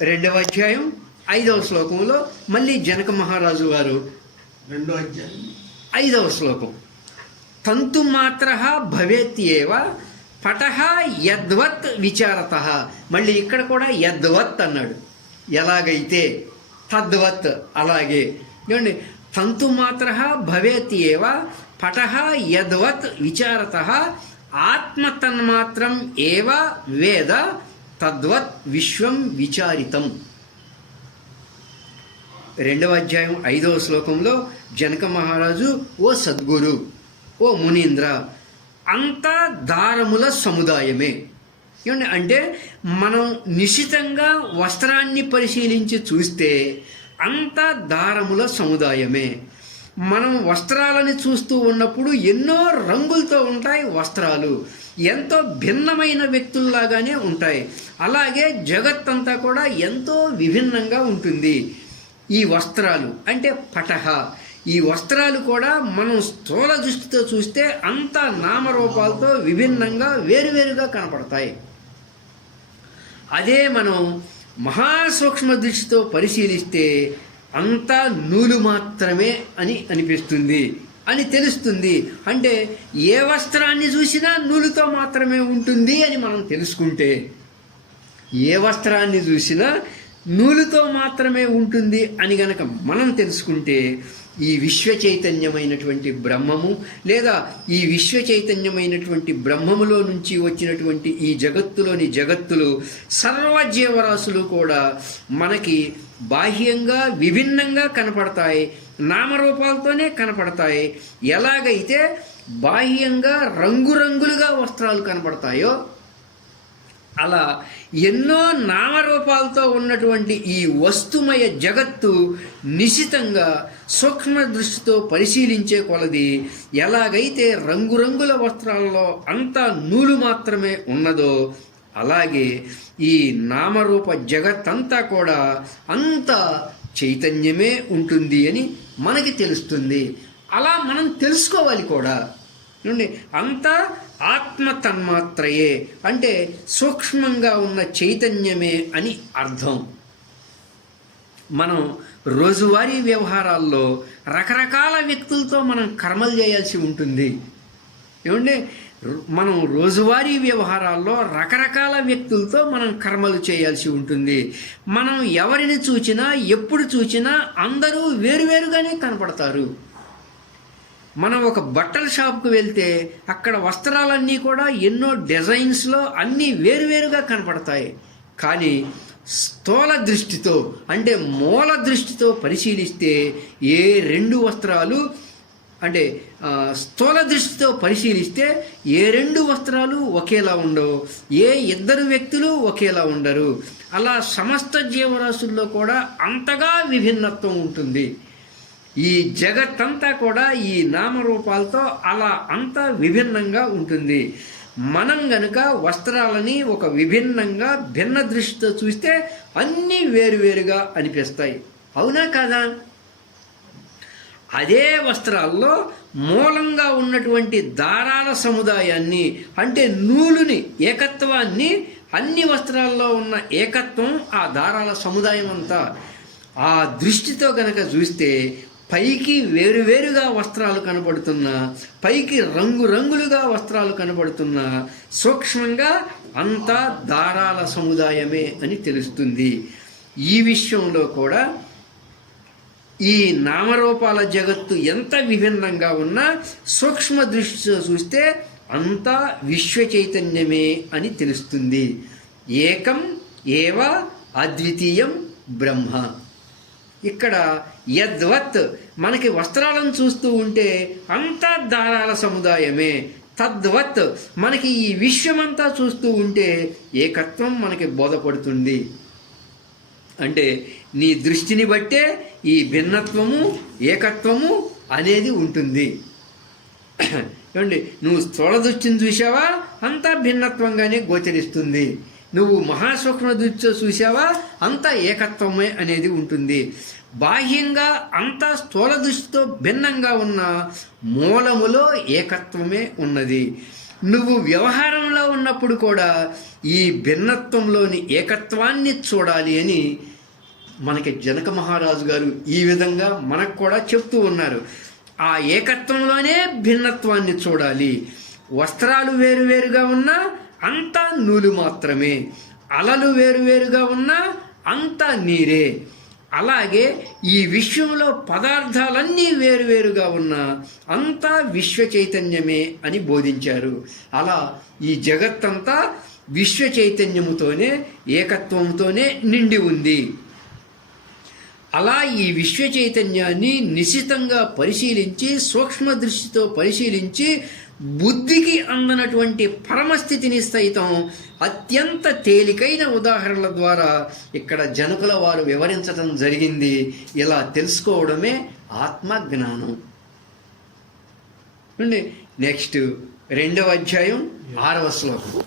రెండవ అధ్యాయం ఐదవ శ్లోకంలో మళ్ళీ జనక మహారాజు వారు రెండో అధ్యాయం. ఐదవ శ్లోకం. తంతు మాత్ర భవేత్యేవ పట యద్వత్ విచారత. మళ్ళీ ఇక్కడ కూడా యద్వత్ అన్నాడు. ఎలాగైతే? తద్వత్ అలాగే. ఏమండి? తంతు మాత్ర భవేత్యేవ పట యద్వత్ విచారత. ఆత్మ తన్మాత్రం ఏవ వేద తద్వత్ విశ్వం విచారితం. రెండవ అధ్యాయం ఐదవ శ్లోకంలో జనక మహారాజు ఓ సద్గురు ఓ మునీంద్ర అంతా దారముల సముదాయమే. ఏమండి అంటే మనం నిశితంగా వస్త్రాన్ని పరిశీలించి చూస్తే అంతా దారముల సముదాయమే. మనం వస్త్రాలని చూస్తూ ఉన్నప్పుడు ఎన్నో రంగులతో ఉంటాయి వస్త్రాలు. ఎంతో భిన్నమైన వ్యక్తుల్లాగానే ఉంటాయి. అలాగే జగత్తంతా కూడా ఎంతో విభిన్నంగా ఉంటుంది. ఈ వస్త్రాలు అంటే పటహ. ఈ వస్త్రాలు కూడా మనం స్థూల దృష్టితో చూస్తే అంత నామరూపాలతో విభిన్నంగా వేరువేరుగా కనపడతాయి. అదే మనం మహాసూక్ష్మ దృష్టితో పరిశీలిస్తే అంతా నూలు మాత్రమే అని అనిపిస్తుంది అని తెలుస్తుంది. అంటే ఏ వస్త్రాన్ని చూసినా నూలుతో మాత్రమే ఉంటుంది అని మనం తెలుసుకుంటే ఏ వస్త్రాన్ని చూసినా నూలుతో మాత్రమే ఉంటుంది అని గనక మనం తెలుసుకుంటే ఈ విశ్వ చైతన్యమైనటువంటి బ్రహ్మము లేదా ఈ విశ్వ చైతన్యమైనటువంటి బ్రహ్మములో నుంచి వచ్చినటువంటి ఈ జగత్తులోని జగత్తులు సర్వ జీవరాశులు కూడా మనకి బాహ్యంగా విభిన్నంగా కనపడతాయి. నామరూపాలతోనే కనపడతాయి. ఎలాగైతే బాహ్యంగా రంగురంగులుగా వస్త్రాలు కనపడతాయో అలా ఎన్నో నామరూపాలతో ఉన్నటువంటి ఈ వస్తుమయ జగత్తు నిశితంగా సూక్ష్మ దృష్టితో పరిశీలించే కొలది ఎలాగైతే రంగురంగుల వస్త్రాలలో అంతా నూలు మాత్రమే ఉన్నదో అలాగే ఈ నామరూప జగత్తంతా కూడా అంత చైతన్యమే ఉంటుంది అని మనకి తెలుస్తుంది. అలా మనం తెలుసుకోవాలి కూడా. నుండి అంతా ఆత్మ తన్మాత్రయే అంటే సూక్ష్మంగా ఉన్న చైతన్యమే అని అర్థం. మనం రోజువారీ వ్యవహారాల్లో రకరకాల వ్యక్తులతో మనం కర్మలు చేయాల్సి ఉంటుంది. ఏమంటే మనం రోజువారీ వ్యవహారాల్లో రకరకాల వ్యక్తులతో మనం కర్మలు చేయాల్సి ఉంటుంది. మనం ఎవరిని చూచినా ఎప్పుడు చూచినా అందరూ వేరువేరుగానే కనపడతారు. మనం ఒక బట్టల షాప్కి వెళ్తే అక్కడ వస్త్రాలన్నీ కూడా ఎన్నో డిజైన్స్లో అన్నీ వేరువేరుగా కనపడతాయి. కానీ స్థూల దృష్టితో అంటే మూల దృష్టితో పరిశీలిస్తే ఏ రెండు వస్త్రాలు అంటే స్థూల దృష్టితో పరిశీలిస్తే ఏ రెండు వస్త్రాలు ఒకేలా ఉండవు ఏ ఇద్దరు వ్యక్తులు ఒకేలా ఉండరు. అలా సమస్త జీవరాశుల్లో కూడా అంతగా విభిన్నత్వం ఉంటుంది. ఈ జగత్తంతా కూడా ఈ నామరూపాలతో అలా అంత విభిన్నంగా ఉంటుంది. మనం గనుక వస్త్రాలని ఒక విభిన్నంగా భిన్న దృష్టితో చూస్తే అన్నీ వేరువేరుగా అనిపిస్తాయి. అవునా కాదా? అదే వస్త్రాల్లో మూలంగా ఉన్నటువంటి దారాల సముదాయాన్ని అంటే నూలుని ఏకత్వాన్ని అన్ని వస్త్రాల్లో ఉన్న ఏకత్వం ఆ దారాల సముదాయం అంతా. ఆ దృష్టితో గనక చూస్తే పైకి వేరువేరుగా వస్త్రాలు కనబడుతున్నా పైకి రంగురంగులుగా వస్త్రాలు కనబడుతున్నా సూక్ష్మంగా అంతా దారాల సముదాయమే అని తెలుస్తుంది. ఈ విషయంలో కూడా ఈ నామరూపాల జగత్తు ఎంత విభిన్నంగా ఉన్నా సూక్ష్మ దృష్టితో చూస్తే అంతా విశ్వ చైతన్యమే అని తెలుస్తుంది. ఏకం ఏవ అద్వితీయం బ్రహ్మ. ఇక్కడ యద్వత్ మనకి వస్త్రాలను చూస్తూ ఉంటే అంతా దారాల సముదాయమే. తద్వత్ మనకి ఈ విశ్వమంతా చూస్తూ ఉంటే ఏకత్వం మనకి బోధపడుతుంది. అంటే నీ దృష్టిని బట్టే ఈ భిన్నత్వము ఏకత్వము అనేది ఉంటుంది. ఏమండి నువ్వు స్థూల దృష్టిని చూసావా అంతా భిన్నత్వంగానే గోచరిస్తుంది. నువ్వు మహాసూక్ష్మ దృష్టితో చూసావా అంతా ఏకత్వమే అనేది ఉంటుంది. బాహ్యంగా అంతా స్థూల దృష్టితో భిన్నంగా ఉన్న మూలములో ఏకత్వమే ఉన్నది. నువ్వు వ్యవహారంలో ఉన్నప్పుడు కూడా ఈ భిన్నత్వంలోని ఏకత్వాన్ని చూడాలి అని మనకి జనక మహారాజు గారు ఈ విధంగా మనకు కూడా చెప్తూ ఉన్నారు. ఆ ఏకత్వంలోనే భిన్నత్వాన్ని చూడాలి. వస్త్రాలు వేరువేరుగా ఉన్నా అంతా నూలు మాత్రమే. అలలు వేరువేరుగా ఉన్నా అంతా నీరే. అలాగే ఈ విశ్వంలో పదార్థాలన్నీ వేరువేరుగా ఉన్నా అంతా విశ్వ చైతన్యమే అని బోధించారు. అలా ఈ జగత్తంతా విశ్వ చైతన్యముతోనే ఏకత్వంతోనే నిండి ఉంది. అలా ఈ విశ్వ చైతన్యాన్ని నిశితంగా పరిశీలించి సూక్ష్మ దృష్టితో పరిశీలించి బుద్ధికి అందనటువంటి పరమస్థితిని సైతం అత్యంత తేలికైన ఉదాహరణల ద్వారా ఇక్కడ జనకుల వారు వివరించడం జరిగింది. ఇలా తెలుసుకోవడమే ఆత్మజ్ఞానం. నెక్స్ట్ రెండవ అధ్యాయం ఆరవ శ్లోకం.